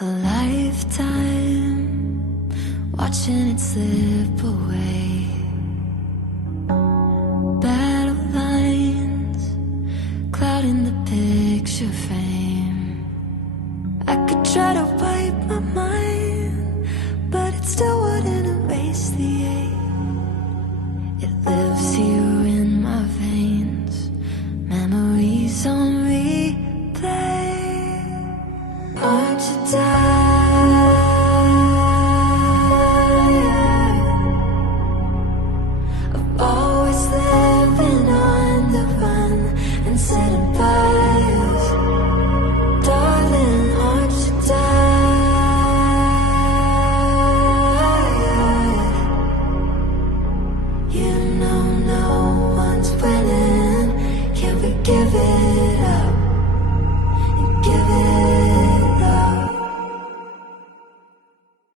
a lifetime, watching it slip away. Battle lines clouding the picture frame. I could try to wipe my mind, but it still wouldn't erase the ache. It lives here in my veins, memories on replay. Aren't you down?